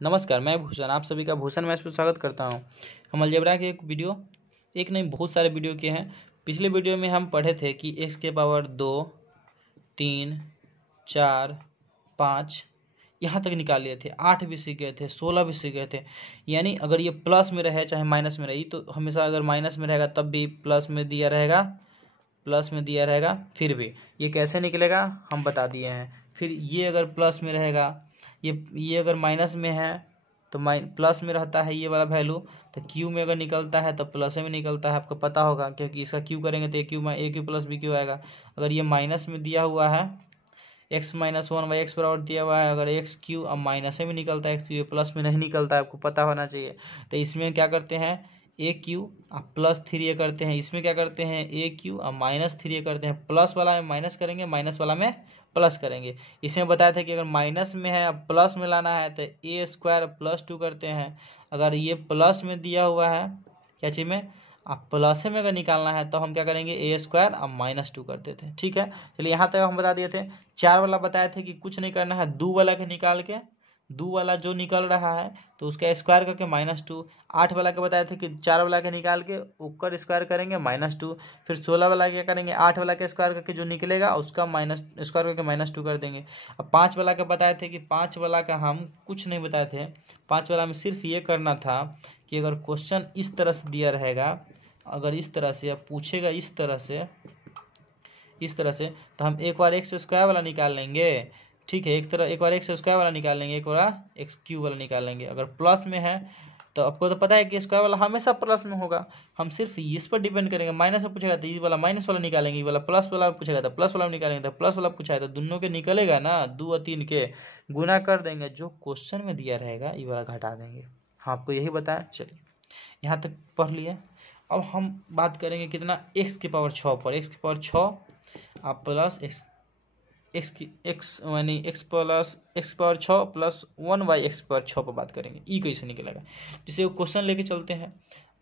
नमस्कार, मैं भूषण, आप सभी का भूषण मैथ्स में स्वागत करता हूं। हम अलजेब्रा के एक नहीं बहुत सारे वीडियो किए हैं। पिछले वीडियो में हम पढ़े थे कि x के पावर 2, 3, 4, 5 यहाँ तक निकाल लिए थे। 8 भी सीख गए थे, 16 भी सीख गए थे। यानी अगर ये प्लस में रहे चाहे माइनस में रहे, तो हमेशा अगर माइनस में रहेगा तब भी प्लस में दिया रहेगा, फिर भी ये कैसे निकलेगा हम बता दिए हैं। फिर ये अगर प्लस में रहेगा, ये अगर माइनस में है तो प्लस में रहता है ये वाला वैल्यू, तो क्यू में अगर निकलता है तो प्लस में निकलता है, आपको पता होगा, क्योंकि इसका क्यू करेंगे तो ए क्यू प्लस बी क्यू आएगा। अगर ये माइनस में दिया हुआ है, x माइनस 1/x बराबर दिया हुआ है, अगर एक्स क्यू अब माइनस में निकलता है, एक्स क्यू प्लस में नहीं निकलता है, आपको पता होना चाहिए। तो इसमें क्या करते हैं, ए क्यू अब +3 करते हैं। इसमें क्या करते हैं, ए क्यू अब -3 करते हैं। प्लस वाला में माइनस करेंगे, माइनस वाला में प्लस करेंगे। इसमें बताया था कि अगर माइनस में है अब प्लस में लाना है तो a² +2 करते हैं। अगर ये प्लस में दिया हुआ है, क्या चीज़ में, अब प्लस में अगर निकालना है तो हम क्या करेंगे, a² अब -2 करते थे। ठीक है, चलिए यहाँ तक हम बता दिए थे। 4 वाला बताए थे कि कुछ नहीं करना है, दो वाला के निकाल के, दो वाला जो निकल रहा है तो उसका स्क्वायर करके -2। 8 वाला के बताए थे कि 4 वाला के निकाल के ऊपर स्क्वायर करेंगे -2। फिर 16 वाला क्या करेंगे, 8 वाला के स्क्वायर करके जो निकलेगा उसका माइनस स्क्वायर करके -2 कर देंगे। अब 5 वाला के बताए थे कि 5 वाला का हम कुछ नहीं बताए थे। 5 वाला में सिर्फ ये करना था कि अगर क्वेश्चन इस तरह से दिया रहेगा, अगर इस तरह से पूछेगा इस तरह से तो हम एक बार x² वाला निकाल लेंगे। ठीक है, एक बार x² वाला निकाल लेंगे, एक बार x³ वाला निकाल लेंगे। अगर प्लस में है तो आपको तो पता है कि स्क्वायर वाला हमेशा प्लस में होगा, हम सिर्फ इस पर डिपेंड करेंगे। माइनस में पूछेगा तो ये वाला माइनस वाला निकालेंगे, ये वाला प्लस वाला पूछेगा तो प्लस वाला निकालेंगे। तो प्लस वाला पूछा है तो दोनों के निकलेगा ना, 2 और 3 के गुना कर देंगे, जो क्वेश्चन में दिया रहेगा ये वाला घटा देंगे। हाँ, आपको यही बताया। चलिए यहाँ तक पढ़ लिए। अब हम बात करेंगे कितना, x के पावर 6 पर। x के पावर 6 आप plus x plus x power 6 plus 1/x power 6 पर बात करेंगे। ई कैसे निकलेगा, जिसे वो क्वेश्चन लेके चलते हैं।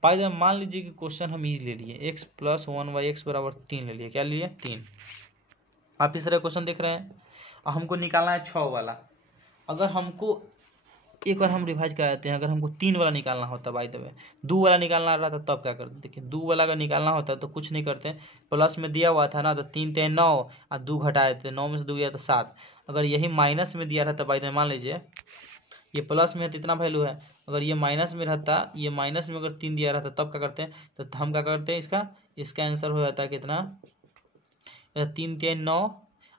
बाय द वे मान लीजिए कि क्वेश्चन हम ई ले लिए, x प्लस 1/x बराबर 3 ले लिए। क्या लिए, 3। आप इस तरह क्वेश्चन देख रहे हैं, हमको निकालना है 6 वाला। अगर हमको एक बार हम रिवाइज करा देते हैं, अगर हमको 3 वाला निकालना होता, बाय द वे 2 वाला निकालना रहता तब क्या करते, देखिए 2 वाला अगर निकालना होता तो कुछ नहीं करते, प्लस में दिया हुआ था ना, तो 3 × 9 और 2 घटा देते, 9 में से 2 गया तो 7। अगर यही माइनस में दिया रहता, बाय द वे मान लीजिए ये प्लस में है तो इतना वैल्यू है, अगर ये माइनस में रहता, ये माइनस में अगर 3 दिया रहता तब क्या करते हैं, तो हम क्या करते हैं, इसका आंसर हो जाता है कितना, 3 × 9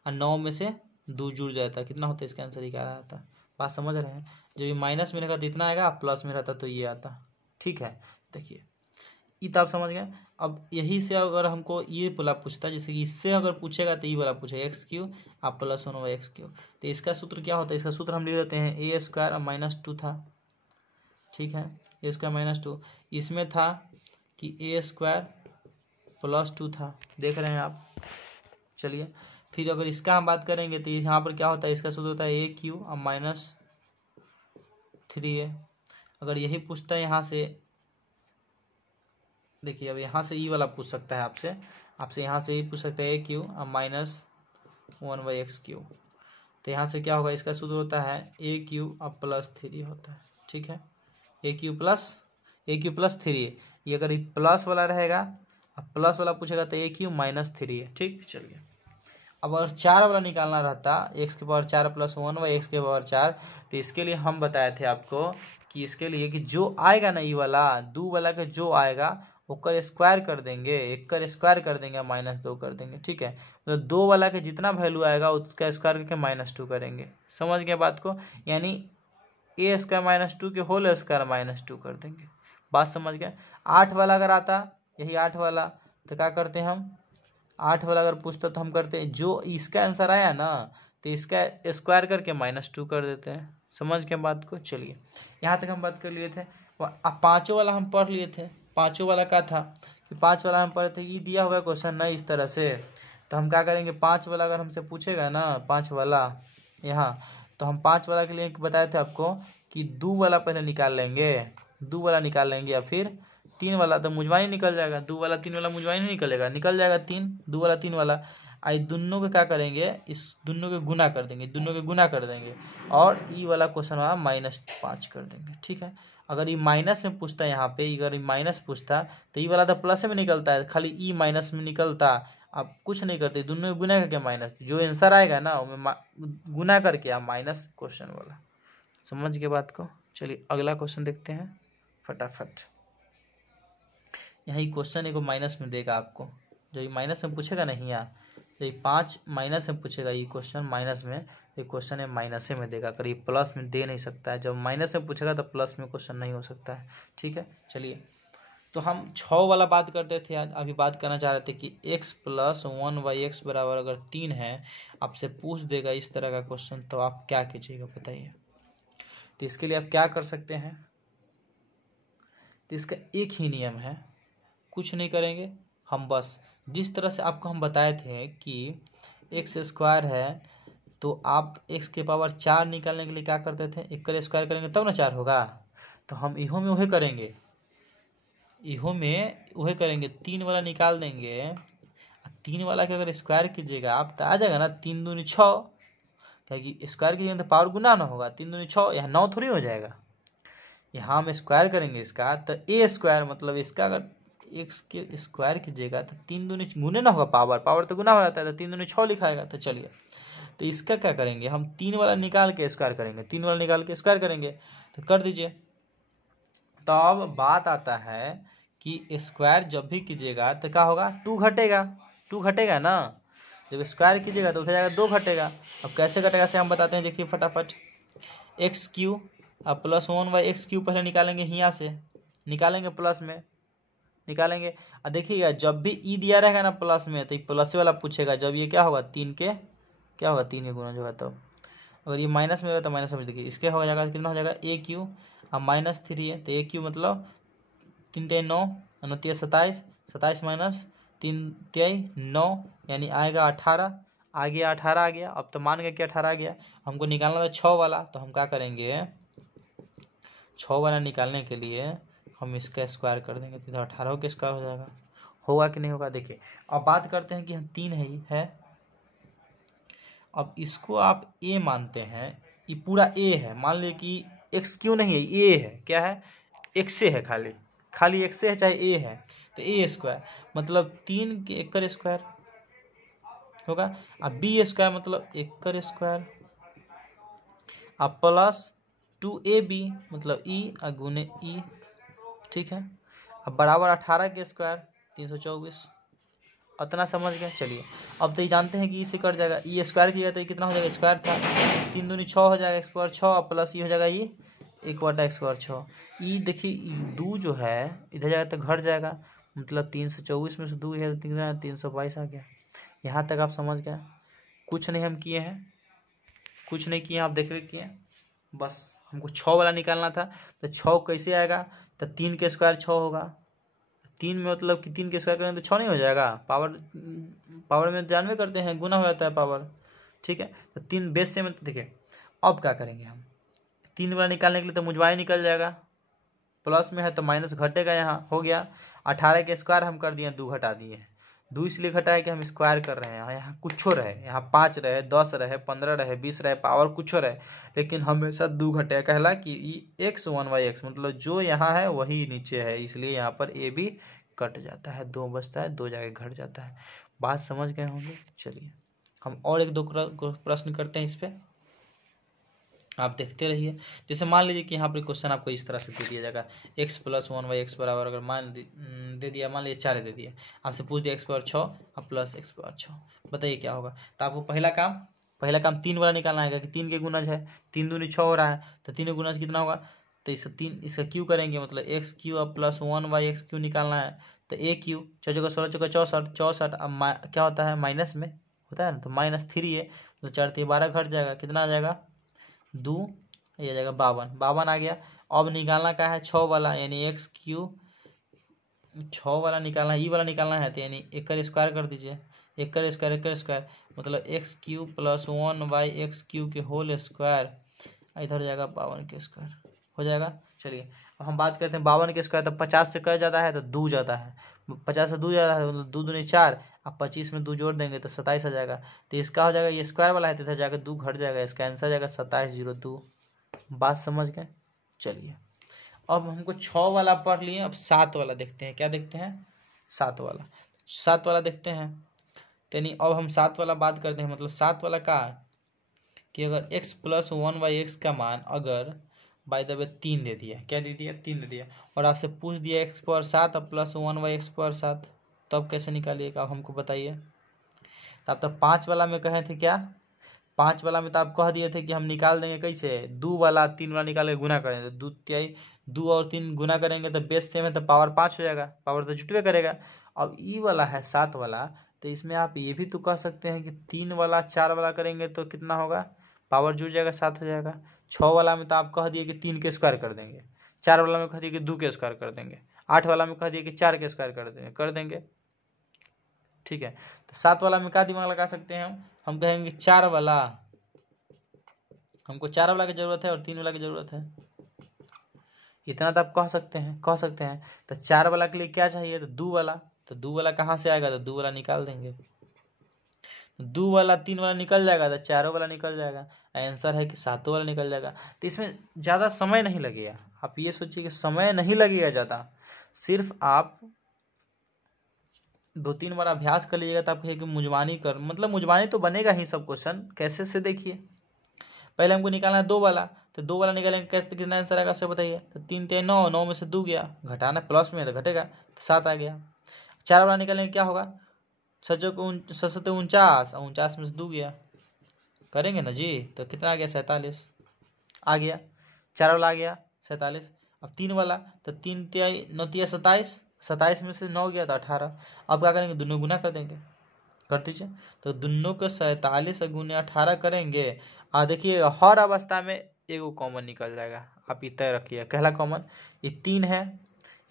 और 9 में से 2 जुड़ जाता, कितना होता है, इसका आंसर ही क्या रहता। बात समझ रहे हैं, जब ये माइनस में रहेगा तो इतना आएगा, प्लस में रहता तो ये आता। ठीक है, देखिए ये तो आप समझ गए। अब यही से अगर हमको ये वाला पूछता, जैसे कि इससे अगर पूछेगा तो ये वाला पूछेगा, x³ आप प्लस 1/x³, तो इसका सूत्र क्या होता है, इसका सूत्र हम लिख देते हैं a² और -2 था। ठीक है, a² -2, इसमें था कि a² प्लस 2 था, देख रहे हैं आप। चलिए फिर अगर इसका हम बात करेंगे तो यहाँ पर क्या होता है, इसका सूत्र होता है a³ और -3a। अगर यही पूछता है यहाँ से, देखिए अब यहाँ से ई वाला पूछ सकता है आपसे यहाँ से ये पूछ सकता है a³ और -1/x³। तो यहाँ से क्या होगा, इसका सूत्र होता है a³ और +3 होता है। ठीक है, a³ + 3। ये अगर प्लस वाला रहेगा, अब प्लस वाला पूछेगा तो a³ -3 है। ठीक, चलिए अब अगर 4 वाला निकालना रहता, x के पावर 4 + 1/x के पावर 4, तो इसके लिए हम बताए थे आपको कि इसके लिए कि जो आएगा ना, ये वाला 2 वाला के जो आएगा उसका स्क्वायर कर देंगे, एक का स्क्वायर कर देंगे, -2 कर देंगे। ठीक है, तो 2 वाला के जितना वैल्यू आएगा उसका स्क्वायर करके -2 करेंगे। समझ गए बात को, यानी a² -2 के होल स्क्वायर -2 कर देंगे। बात समझ गए। 8 वाला अगर आता, यही 8 वाला, तो क्या करते हैं हम, 8 वाला अगर पूछता तो हम करते हैं, जो इसका आंसर आया ना तो इसका स्क्वायर करके -2 कर देते हैं। समझ के बात को। चलिए यहाँ तक हम बात कर लिए थे। अब 5 वाला हम पढ़ लिए थे। 5 वाला क्या था कि 5 वाला हम पढ़े थे, ये दिया हुआ क्वेश्चन ना इस तरह से, तो हम क्या करेंगे, 5 वाला अगर हमसे पूछेगा ना, 5 वाला यहाँ, तो हम 5 वाला के लिए बताए थे आपको कि 2 वाला पहले निकाल लेंगे, 2 वाला निकाल लेंगे, या फिर 3 वाला, तो मुंजवानी निकल जाएगा। 2 वाला 3 वाला मुंजवानी नहीं निकलेगा, निकल जाएगा 3, 2 वाला 3 वाला। दोनों के क्या करेंगे, इस दोनों के गुना कर देंगे, दोनों के गुना कर देंगे और ई वाला क्वेश्चन हमारा -5 कर देंगे। ठीक है, अगर ये माइनस में पूछता है, यहाँ पे अगर ये माइनस पूछता तो ई वाला तो प्लस में निकलता है, खाली ई माइनस में निकलता। आप कुछ नहीं करते, दोनों में गुना करके माइनस, जो आंसर आएगा ना उसमें गुना करके आप माइनस क्वेश्चन वाला। समझ के बात को। चलिए अगला क्वेश्चन देखते हैं फटाफट। यहाँ क्वेश्चन एक माइनस में देगा आपको, जो ये माइनस में पूछेगा नहीं यार, जो ये 5 माइनस में पूछेगा, ये क्वेश्चन माइनस में, ये क्वेश्चन है माइनस में देगा। अगर ये प्लस में दे नहीं सकता है, जब माइनस में पूछेगा तो प्लस में क्वेश्चन नहीं हो सकता है। ठीक है, चलिए तो हम 6 वाला बात करते थे आज, अभी बात करना चाह रहे थे कि x + 1/x बराबर अगर 3 है, आपसे पूछ देगा इस तरह का क्वेश्चन, तो आप क्या कीजिएगा बताइए। तो इसके लिए आप क्या कर सकते हैं, तो इसका एक ही नियम है, कुछ नहीं करेंगे हम, बस जिस तरह से आपको हम बताए थे कि x² है, तो आप x के पावर 4 निकालने के लिए क्या करते थे, 1 का स्क्वायर करेंगे तब ना 4 होगा। तो हम इहो में वही करेंगे, इहो में वही करेंगे, 3 वाला निकाल देंगे। 3 वाला के अगर स्क्वायर कीजिएगा आप तो आ जाएगा ना 3 दूनी 6, क्योंकि स्क्वायर कीजिएगा तो पावर गुना ना होगा, 3 दूनी 6, यहाँ 9 थोड़ी हो जाएगा। यहाँ हम स्क्वायर करेंगे इसका, तो a² मतलब इसका अगर x के स्क्वायर कीजिएगा तो 3 दूनी गुने ना होगा, पावर तो गुना हो जाता है, तो 3 दूनी 6 लिखाएगा। तो चलिए तो इसका क्या करेंगे, हम 3 वाला निकाल के स्क्वायर करेंगे, 3 वाला निकाल के स्क्वायर करेंगे, तो कर दीजिए। तो अब बात आता है कि स्क्वायर जब भी कीजिएगा तो क्या होगा, 2 घटेगा, 2 घटेगा ना, जब स्क्वायर कीजिएगा तो हो जाएगा 2 घटेगा। अब कैसे घटेगा से हम बताते हैं, देखिए फटाफट। x³ अब +1/x³ पहले निकालेंगे, यहाँ से निकालेंगे, प्लस में निकालेंगे। और देखिएगा जब भी ई दिया रहेगा ना प्लस में, तो ये प्लस वाला पूछेगा, जब ये क्या होगा 3 के क्या होगा, 3 के गुना जो है, तो अगर ये माइनस में होगा तो माइनस में, देखिए इसके हो जाएगा कितना हो जाएगा a³ अब -3 है, तो a³ मतलब 3 × 9 9 27, 27 माइनस 3 × 9 यानी आएगा 18, आ गया 18 आ गया। अब तो मान गया कि 18 आ गया, हमको निकालना था 6 वाला, तो हम क्या करेंगे, 6 वाला निकालने के लिए हम इसका स्क्वायर कर देंगे, तो 18 के स्क्वायर हो जाएगा। होगा कि नहीं होगा देखिए। अब बात करते हैं कि हम 3 है, अब इसको आप a मानते हैं, ये पूरा a है, मान लीजिए कि x क्यों नहीं है, a है, क्या है, x है, खाली x है चाहे a है, तो a² मतलब 3 के 1 का स्क्वायर होगा। अब b² मतलब 1 का स्क्वायर, अब प्लस 2ab मतलब e गुने e। ठीक है, अब बराबर 18 के स्क्वायर 324, उतना समझ गए। चलिए अब तो ये जानते हैं कि इसे कट जाएगा, ई स्क्वायर किया तो ये कितना हो जाएगा, स्क्वायर था, 3 दूनी 6 हो जाएगा, x² 6 प्लस ये हो जाएगा ये 1/x² 6। ई देखिए 2 जो है इधर जाएगा तो घट जाएगा, मतलब 324 में से 2 है तो 322 आ गया। यहाँ तक आप समझ गए, कुछ नहीं हम किए हैं, कुछ नहीं किए, आप देख रहे किए, बस हमको 6 वाला निकालना था। तो 6 कैसे आएगा, तो 3 के स्क्वायर 6 होगा, 3 में मतलब कि 3 के स्क्वायर करेंगे तो 6 नहीं हो जाएगा, पावर में जानवे करते हैं गुना हो जाता है पावर। ठीक है, तो 3 बेस से मतलब देखिए अब क्या करेंगे हम, 3 वाला निकालने के लिए तो मुझवाई निकल जाएगा, प्लस में है तो माइनस घटेगा, यहाँ हो गया 18 के स्क्वायर हम कर दिए, 2 घटा दिए, 2 इसलिए घटाया कि हम स्क्वायर कर रहे हैं, यहाँ कुछ रहे, यहाँ 5 रहे, 10 रहे, 15 रहे, 20 रहे, पावर कुछ रहे, लेकिन हमेशा 2 घटे, कहला कि x 1/x मतलब जो यहाँ है वही नीचे है, इसलिए यहाँ पर a भी कट जाता है, 2 बचता है, 2 जाके घट जाता है। बात समझ गए होंगे। चलिए हम और 1-2 प्रश्न करते हैं इस पर, आप देखते रहिए। जैसे मान लीजिए कि यहाँ पर क्वेश्चन आपको इस तरह से दे दिया जाएगा, x + 1/x बराबर अगर मान दे दिया, मान लीजिए 4 दे दिया, आपसे पूछ दिया x² 6 और प्लस x² 6, बताइए क्या होगा। तो आपको पहला काम 3 वाला निकालना है, कि 3 के गुणज है, 3 दूनी 6 हो रहा है, तो 3 के गुणज कितना होगा, तो इसका क्यू करेंगे, मतलब x³ और प्लस 1/x³ निकालना है, तो a³ 4 × 16 = 64, 64 अब क्या होता है माइनस में होता है ना, तो -3 है, तो 4 × 12 घट जाएगा, कितना आ जाएगा 2, ये आ जाएगा 52 आ गया। अब निकालना क्या है 6 वाला, यानी x³ 6 वाला निकालना है, ई वाला निकालना है, तो यानी 1 का स्क्वायर कर दीजिए, 1 का स्क्वायर मतलब x³ + 1/x³ के होल स्क्वायर, इधर जाएगा 52 के स्क्वायर, हो जाएगा। चलिए अब हम बात करते हैं 52 के स्क्वायर, तो 50 से कर जाता है तो 2 जाता है, 50 से 2 जाता है मतलब 2 दूनी 4, अब 25 में 2 जोड़ देंगे तो 27 आ जाएगा। तो इसका हो जाएगा, ये स्क्वायर वाला है तो इधर जाकर 2 घट जाएगा, इसका आंसर आ जाएगा 2702। बात समझ गए। चलिए अब हमको 6 वाला पढ़ लिए, अब 7 वाला देखते हैं। क्या देखते हैं? 7 वाला। 7 वाला देखते हैं। यानी अब हम 7 वाला बात करते हैं, मतलब 7 वाला का कि अगर x + 1/x का मान अगर बाय द वे 3 दे दिया, क्या दे दिया? 3 दे दिया, और आपसे पूछ दिया x⁻7 और +1/x⁻7, तब कैसे निकालिएगा आप हमको बताइए। तो आप तो 5 वाला में कहे थे क्या? 5 वाला में तो आप कह दिए थे कि हम निकाल देंगे कैसे, 2 वाला 3 वाला निकाल के गुना करेंगे, 2 और 3 गुना करेंगे तो बेस सेम है तो पावर 5 हो जाएगा, पावर तो जुटवे करेगा। अब ई वाला है 7 वाला, तो इसमें आप ये भी तो कह सकते हैं कि 3 वाला 4 वाला करेंगे तो कितना होगा, पावर जुट जाएगा, 7 हो जाएगा। 6 वाला में तो आप कह दिए कि 3 के स्क्वायर कर देंगे, 4 वाला में कह दिए कि 2 के स्क्वायर कर देंगे, 8 वाला में कह दिए कि 4 के स्क्वायर कर देंगे। ठीक है, तो 7 वाला में क्या दिमाग लगा सकते हैं हम कहेंगे 4 वाला, हमको 4 वाला की जरूरत है और 3 वाला की जरूरत है, इतना तो आप कह सकते हैं। तो 4 वाला के लिए क्या चाहिए? तो 2 वाला, तो 2 वाला कहाँ से आएगा? तो 2 वाला निकाल देंगे, 2 वाला 3 वाला निकल जाएगा तो 4 वाला निकल जाएगा, आंसर है कि 7 वाला निकल जाएगा। तो इसमें ज़्यादा समय नहीं लगेगा, आप ये सोचिए कि समय नहीं लगेगा ज़्यादा, सिर्फ आप 2-3 बार अभ्यास कर लीजिएगा तो आप कहिए कि मुजवानी कर, मतलब मुजवानी तो बनेगा ही सब क्वेश्चन। कैसे से देखिए, पहले हमको निकालना है 2 वाला, तो 2 वाला निकालेंगे कैसे, कितना आंसर आएगा सब बताइए। तो 3 3 9, 9 में से 2 गया, घटाना प्लस में तो घटेगा, तो 7 आ गया। 4 वाला निकालेंगे क्या होगा, 7 को 49, 49 में से 2 गया, करेंगे ना जी, तो कितना आ गया 47 आ गया। 4 वाला आ गया 47। अब 3 वाला, तो 3 3 9 3 27, 27 में से 9 गया तो 18। अब क्या करेंगे, दोनों गुना कर देंगे, कर दीजिए। तो दोनों को 47 गुने 18 करेंगे, और देखिए हर अवस्था में एगो कॉमन निकल जाएगा, आप ये तय रखिए। पहला कॉमन, ये 3 है,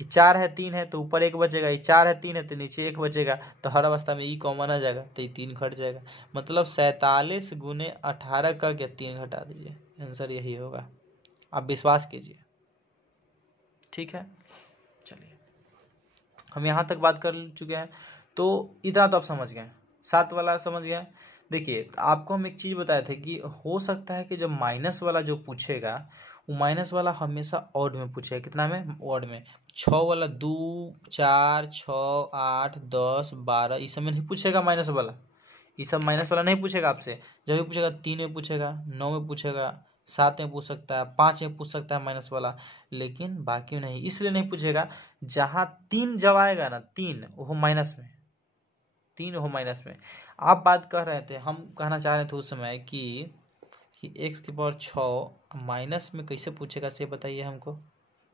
ये 4 है, 3 है तो ऊपर 1 बचेगा, ये 4 है 3 है तो नीचे 1 बचेगा, तो हर अवस्था में ई कॉमन आ जाएगा, तो ये 3 घट जाएगा। मतलब 47 गुने 18 करके 3 घटा दीजिए, आंसर यही होगा, आप विश्वास कीजिए। ठीक है, चलिए हम यहाँ तक बात कर चुके हैं, तो इतना तो आप समझ गए, 7 वाला समझ गए। देखिए आपको हम एक चीज़ बताए थे कि हो सकता है कि जब माइनस वाला जो पूछेगा, वो माइनस वाला हमेशा ऑड में पूछेगा, कितना में? ऑड में। 6 वाला 2 4 6 8 10 12 इस सब में नहीं पूछेगा माइनस वाला, ये सब माइनस वाला नहीं पूछेगा आपसे। जब भी पूछेगा 3 में पूछेगा, 9 में पूछेगा, 7 में पूछ सकता है, 5 में पूछ सकता है माइनस वाला, लेकिन बाकी नहीं। इसलिए नहीं पूछेगा, जहाँ 3 जब आएगा ना, 3 वो माइनस में, 3 वो माइनस में। आप बात कर रहे थे, हम कहना चाह रहे थे उस समय कि x⁻6 माइनस में कैसे पूछेगा, से बताइए हमको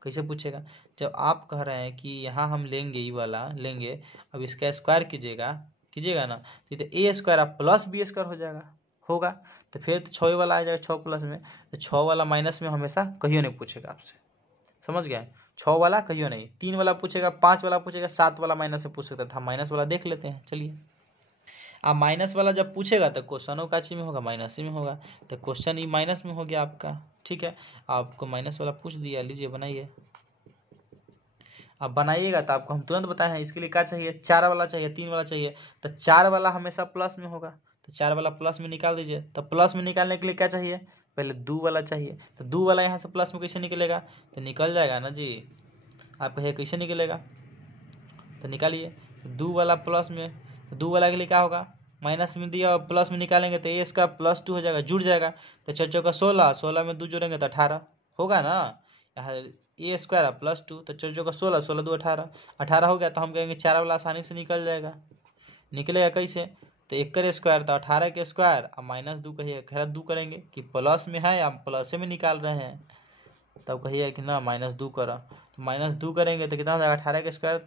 कैसे पूछेगा। जब आप कह रहे हैं कि यहाँ हम लेंगे, ये वाला लेंगे, अब इसका स्क्वायर कीजिएगा ना, तो a² आप प्लस b² हो जाएगा, होगा, तो फिर तो 6 वाला आ जाएगा 6 प्लस में, तो 6 वाला माइनस में हमेशा कहियो नहीं पूछेगा आपसे, समझ गए। 6 वाला कहियो नहीं, 3 वाला पूछेगा, 5 वाला पूछेगा, 7 वाला माइनस में पूछ सकता था। माइनस वाला देख लेते हैं, चलिए। अब माइनस वाला जब पूछेगा तो क्वेश्चनों का ची में होगा, माइनस में होगा, तो क्वेश्चन ही माइनस में हो गया आपका। ठीक है, आपको माइनस वाला पूछ दिया, लीजिए बनाइए। अब बनाइएगा तो आपको हम तुरंत बताए हैं, इसके लिए क्या चाहिए, 4 वाला चाहिए, 3 वाला चाहिए, तो 4 वाला हमेशा प्लस में होगा, तो 4 वाला प्लस में निकाल दीजिए। तो प्लस में निकालने के लिए क्या चाहिए, पहले 2 वाला चाहिए, तो 2 वाला यहाँ से प्लस में कैसे निकलेगा, तो निकल जाएगा ना जी। आप कहिए कैसे निकलेगा, तो निकालिए। तो 2 वाला प्लस में, तो 2 वाला के लिए क्या होगा, माइनस में दिया और प्लस में निकालेंगे तो a² + 2 हो जाएगा, जुड़ जाएगा। तो 4 चौका 16, 16 में 2 जोड़ेंगे तो 18 होगा ना, यहाँ a² + 2, तो 4 चौका 16, 16 2 18, 18 हो गया। तो हम कहेंगे 4 वाला आसानी से निकल जाएगा, निकलेगा कैसे, तो 1 का स्क्वायर, तो 18 के स्क्वायर, अब -2 कहिए, खैर 2 करेंगे कि प्लस में है या प्लस में निकाल रहे हैं, तब कहिए कि ना -2 करा, तो -2 करेंगे तो कितना हो जाएगा, 18 के स्क्वायर,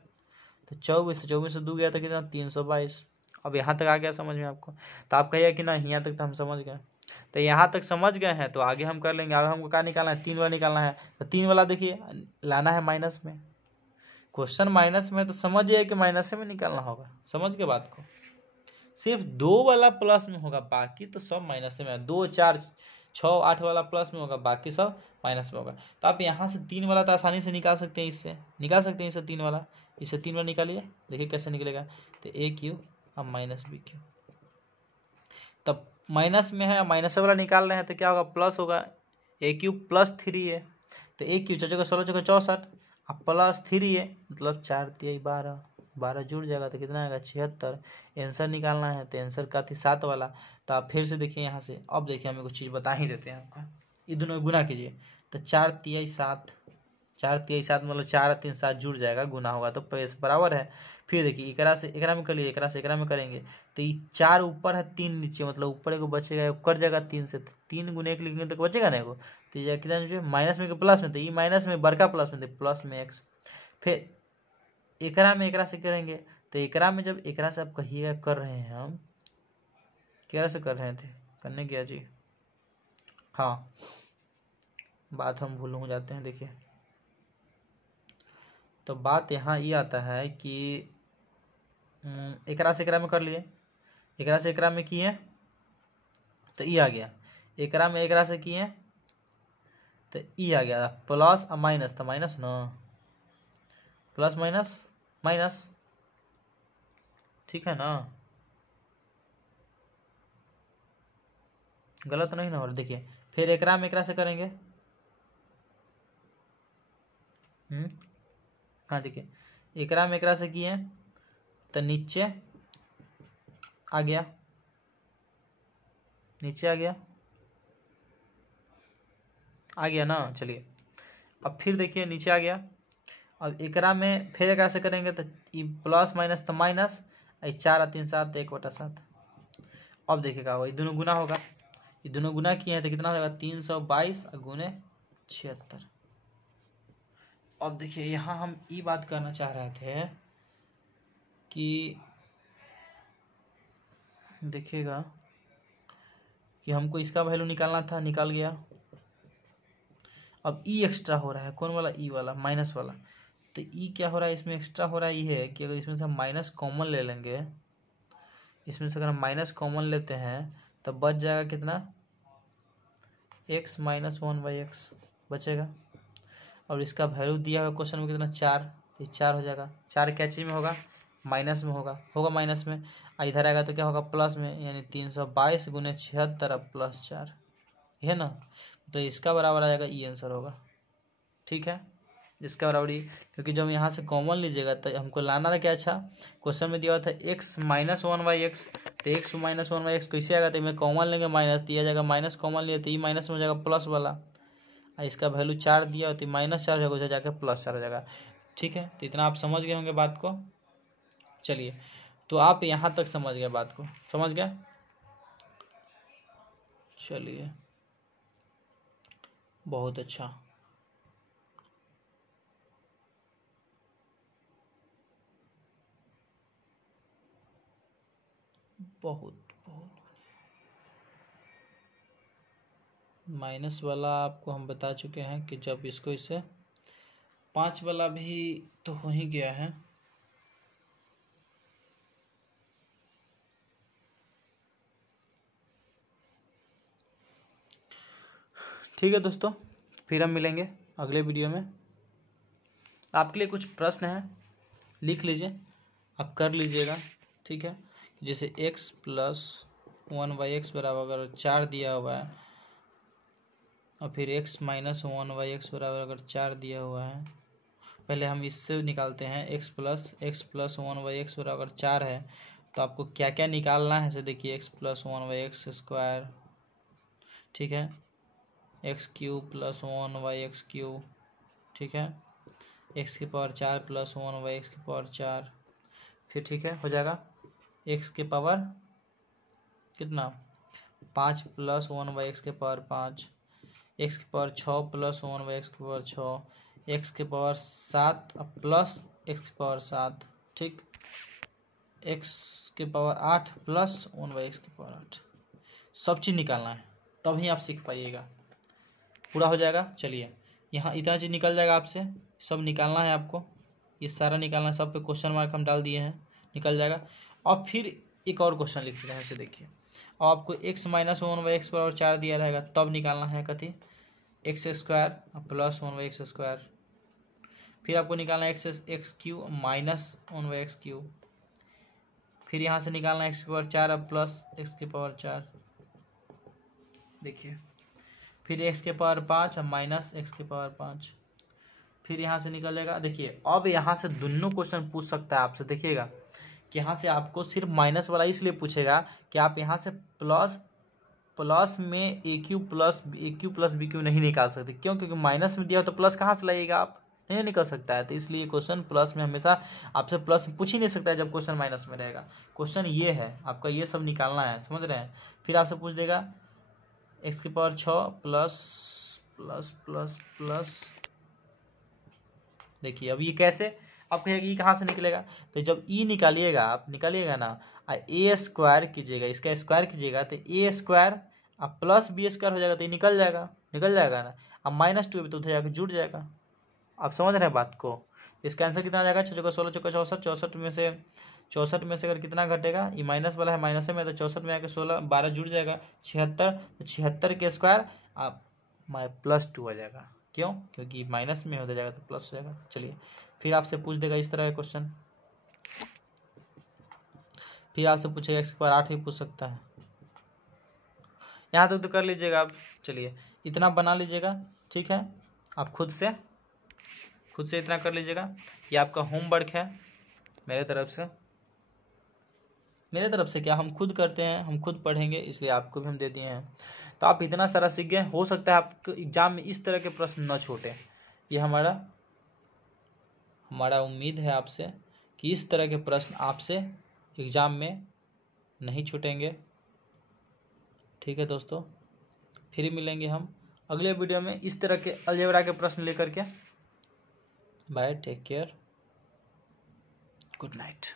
तो 24 से 2 गया तो कितना 322। अब यहाँ तक आ गया समझ में आपको, तो आप कहिए कि ना यहाँ तक तो हम समझ गए। तो यहाँ तक समझ गए हैं तो आगे हम कर लेंगे। अब हमको क्या निकालना है, 3 वाला निकालना है, तो 3 वाला देखिए लाना है माइनस में, क्वेश्चन माइनस में, तो समझिए कि माइनस में निकालना होगा, समझ के बात को। सिर्फ 2 वाला प्लस में होगा, बाकी तो सब माइनस में है। 2 4 6 8 वाला प्लस में होगा, बाकी सब माइनस में होगा। तो आप यहाँ से 3 वाला तो आसानी से निकाल सकते हैं, इससे निकाल सकते हैं, इससे 3 वाला, इससे 3 वाला निकालिए, देखिए कैसे निकलेगा। तो ए क्यू अब माइनस बी क्यू, तब माइनस में है, माइनस वाला निकाल रहे हैं तो क्या होगा, प्लस होगा। ए क्यू प्लस 3 है, तो ए क्यू 4 जगह 16 जगह 64, अब प्लस 3 है, मतलब 4 3 12, 12 जुड़ जाएगा तो कितना आएगा 76। आंसर निकालना है तो आंसर का थी 7 वाला। तो आप फिर से देखिए यहाँ से, अब देखिए हमें कुछ चीज़ बता ही देते हैं आपका। ये दोनों गुना कीजिए, तो 4 3 7, 4 3 7 मतलब 4 3 7 जुड़ जाएगा, गुना होगा तो पैस बराबर है। फिर देखिए एकरा से एकरा में कर लिए, एकरा से एकरा में करेंगे तो ये 4 ऊपर है 3 नीचे, मतलब ऊपर एगो बचेगा, कर जाएगा 3 से, 3 गुने 1 लिखेंगे तो बचेगा ना एगो, तो ये कितना माइनस में प्लस में, तो ये माइनस में बड़का प्लस में, तो प्लस में एक्स। फिर एकरा में एकरा से करेंगे, तो एकरा में जब एकरा से आप कहिएगा कर रहे हैं, हम क्या से कर रहे थे, करने गया जी, हाँ बात हम भूल हो जाते हैं। देखिए तो बात यहाँ ये आता है कि एकरा से एकरा में कर लिए, एकरा से एकरा में किए तो ई आ गया, एकरा में एकरा से किए तो ई आ गया, प्लस और माइनस, तो माइनस न, प्लस माइनस माइनस, ठीक है ना, गलत नहीं ना हो रहा। देखिए फिर एकरा में एकरा से करेंगे, हाँ देखिए एकरा में एकरा से किए तो नीचे आ गया, नीचे आ गया ना। चलिए अब फिर देखिए नीचे आ गया, अब एकरा में फिर एकरा से करेंगे तो ये प्लस माइनस तो माइनस, 4 और 3 7, 1/7। अब देखिएगा ये दोनों गुना होगा, ये दोनों गुना किए हैं तो कितना होगा 322 गुने 76। अब देखिए यहाँ हम ये बात करना चाह रहे थे कि देखिएगा कि हमको इसका वैल्यू निकालना था, निकाल गया। अब ई एक्स्ट्रा हो रहा है, कौन वाला, ई वाला माइनस वाला, तो ई क्या हो रहा है इसमें एक्स्ट्रा हो रहा है, ये है कि अगर इसमें से हम माइनस कॉमन ले लेंगे, इसमें से अगर हम माइनस कॉमन लेते हैं तो बच जाएगा कितना, x माइनस 1/x बचेगा। और इसका वैल्यू दिया हुआ क्वेश्चन में कितना 4, तो 4 हो जाएगा। 4 क्या चीज़ में होगा, माइनस में होगा माइनस में, इधर आएगा तो क्या होगा प्लस में, यानी 322 गुने 76 प्लस 4, है ना, तो इसका बराबर आ जाएगा, ई आंसर होगा। ठीक है, इसका बराबर ही, क्योंकि जब यहाँ से कॉमन लीजिएगा तो हमको लाना था क्या, अच्छा क्वेश्चन में दिया हुआ था x माइनस 1/x, तो x माइनस 1/x कैसे आएगा, तो मैं कॉमन लेंगे माइनस, दिया जाएगा माइनस कॉमन लिए तो ये माइनस में हो जाएगा प्लस वाला, इसका वैल्यू 4 दिया होती, -4 हो जाएगा +4 हो जाएगा। ठीक है, तो इतना आप समझ गए होंगे बात को। चलिए तो आप यहाँ तक समझ गए बात को, समझ गए, चलिए बहुत अच्छा। बहुत बहुत माइनस वाला आपको हम बता चुके हैं कि जब इसको इससे 5 वाला भी तो हो ही गया है। ठीक है दोस्तों, फिर हम मिलेंगे अगले वीडियो में। आपके लिए कुछ प्रश्न हैं, लिख लीजिए, आप कर लीजिएगा। ठीक है, जैसे x प्लस 1/x बराबर अगर 4 दिया हुआ है, और फिर x माइनस 1/x बराबर अगर 4 दिया हुआ है, पहले हम इससे निकालते हैं, x प्लस 1/x बराबर 4 है, तो आपको क्या क्या निकालना है, जैसे देखिए x प्लस 1/x स्क्वायर, ठीक है, x cube plus 1/x cube, ठीक है, x की पावर 4 प्लस 1/x की पावर 4, फिर ठीक है हो जाएगा x के पावर कितना 5 प्लस 1/x के पावर 5, x की पावर 6 प्लस 1/x की पावर 6, x के पावर 7 प्लस x की पावर 7, ठीक, x के पावर 8 प्लस 1/x की पावर 8, सब चीज़ निकालना है, तभी आप सीख पाइएगा, पूरा हो जाएगा। चलिए यहाँ इतना चीज़ निकल जाएगा, आपसे सब निकालना है आपको, ये सारा निकालना है, सब पे क्वेश्चन मार्क हम डाल दिए हैं, निकल जाएगा। और फिर एक और क्वेश्चन लिख देते हैं, ऐसे देखिए और आपको x माइनस 1/x बराबर 4 दिया रहेगा, तब निकालना है कथी x square plus 1/x square. फिर आपको निकालना है x Q minus 1/x Q. फिर यहाँ से निकालना है एक्स की पावर 4 अब प्लस एक्स की पावर 4। देखिए फिर एक्स के पावर 5 अब माइनस एक्स की पावर 5। फिर यहाँ से निकलेगा, देखिए अब यहाँ से दोनों क्वेश्चन पूछ सकता है आपसे। देखिएगा कि यहाँ से आपको सिर्फ माइनस वाला इसलिए पूछेगा कि आप यहाँ से प्लस में ए क्यू प्लस बी क्यू नहीं निकाल सकते। क्यों? क्योंकि माइनस में दिया हो तो प्लस कहाँ से लाइएगा आप, नहीं निकल सकता है। तो इसलिए क्वेश्चन प्लस में हमेशा आपसे प्लस पूछ ही नहीं सकता है जब क्वेश्चन माइनस में रहेगा। क्वेश्चन ये है आपका, ये सब निकालना है, समझ रहे हैं। फिर आपसे पूछ देगा एक्स की power 6 plus plus plus plus. देखिए अब ये कैसे, आप कहेगा ई कहाँ से निकलेगा, तो जब ई निकालिएगा आप, निकालिएगा ना, ए स्क्वायर कीजिएगा, इसका स्क्वायर कीजिएगा तो ए स्क्वायर अब प्लस बी स्क्वायर हो जाएगा, तो ये निकल जाएगा ना। अब -2 तो उधर जाकर जुड़ जाएगा। आप समझ रहे हैं बात को। इसका आंसर कितना आ जाएगा, 6 चौका 16 चौका 64, 64 में से अगर कितना घटेगा, ये माइनस वाला है माइनस में, तो 64 में आकर 16 12 जुड़ जाएगा 76, तो 76 के स्क्वायर आप +2 आ जाएगा। क्यों? क्योंकि माइनस में हो जाएगा तो प्लस हो जाएगा। चलिए फिर आपसे पूछ देगा इस तरह का क्वेश्चन। फिर आपसे पूछेगा एक्स की पावर 8 भी पूछ सकता है। यहाँ तक तो कर लीजिएगा आप। चलिए इतना बना लीजिएगा, ठीक है। आप खुद से इतना कर लीजिएगा। ये आपका होमवर्क है मेरे तरफ से क्या हम खुद करते हैं, हम खुद पढ़ेंगे, इसलिए आपको भी हम दे दिए हैं। तो आप इतना सारा सीख गए, हो सकता है आपको एग्जाम में इस तरह के प्रश्न न छूटे। ये हमारा उम्मीद है आपसे कि इस तरह के प्रश्न आपसे एग्जाम में नहीं छूटेंगे। ठीक है दोस्तों, फिर मिलेंगे हम अगले वीडियो में इस तरह के अलजेब्रा के प्रश्न लेकर के। Bye, take care, good night.